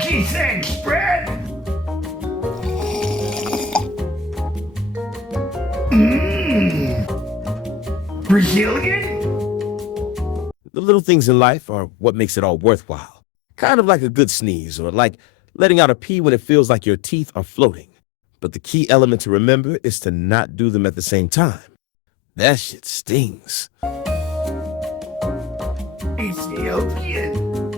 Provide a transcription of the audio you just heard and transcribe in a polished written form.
Gee, thanks, Brad. Mmm. Brazilian? The little things in life are what makes it all worthwhile. Kind of like a good sneeze or like letting out a pee when it feels like your teeth are floating. But the key element to remember is to not do them at the same time. That shit stings. Ethiopian.